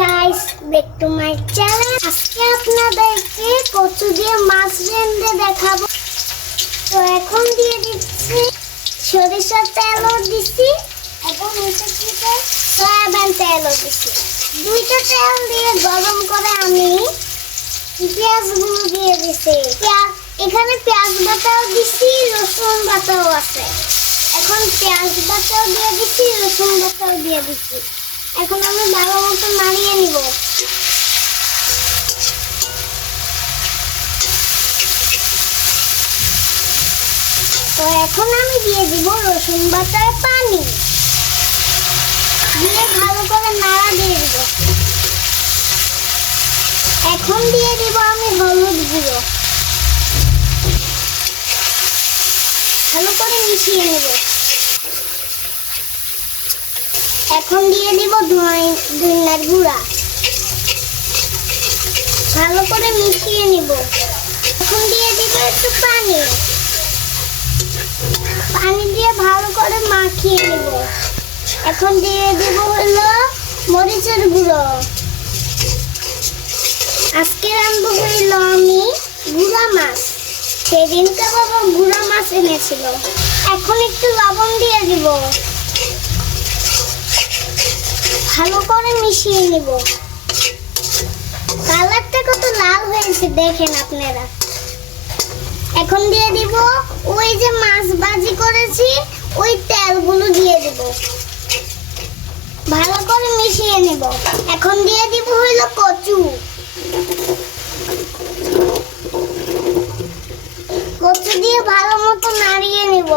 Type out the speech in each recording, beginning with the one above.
Guys, back to my channel. আজকে আপনাদেরকে কচু দিয়ে মাছ রান্না দেখাবো। তো এখন দিয়ে দিচ্ছি সরিষার তেলও দিচ্ছি এবং সয়াবিন তেলও দিচ্ছি। দুইটা তেল দিয়ে গরম করে আমি পেঁয়াজগুলো দিয়ে দিচ্ছি। এখানে পেঁয়াজ বাটাও দিচ্ছি, রসুন বাটাও আছে। এখন পেঁয়াজ বাটাও দিয়ে দিচ্ছি, রসুন বাটাও দিয়ে দিচ্ছি। এখন আমি ভালো মতো নাড়িয়ে নিব। তো এখন আমি দিয়ে দিব রসুন বাটার পানি, দিয়ে ভালো করে নাড়া দিয়ে দিব। এখন দিয়ে দিব আমি হলুদ গুঁড়ো, ভালো করে মিশিয়ে নেব। এখন দিয়ে দিব ধনিয়ার গুঁড়া, ভালো করে মিশিয়ে নিব। এখন দিয়ে দিব একটু পানি, পানি দিয়ে ভালো করে মাখিয়ে নেব। এখন দিয়ে দিব হলো মরিচের গুঁড়ো। আজকে রান্না হইল আমি গুঁড়া মাছ, সেদিনকে বাবা গুঁড়া মাছ এনেছিল। এখন একটু লবণ দিয়ে দিব, ভালো করে মিশিয়ে নিব। কালারটা কত লাল হয়েছে দেখেন আপনারা। এখন দিয়ে দিব ওই যে মাছ ভাজি করেছি, ওই তেলগুলো দিয়ে দিব, ভালো করে মিশিয়ে নেব। এখন দিয়ে দিব হলো কচু, কচু দিয়ে ভালো মতো নাড়িয়ে নেব।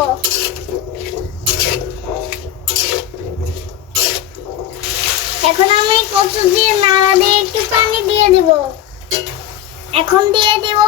এখন আমি কচু দিয়ে নাড়া দিয়ে একটু পানি দিয়ে দিব। এখন দিয়ে দিব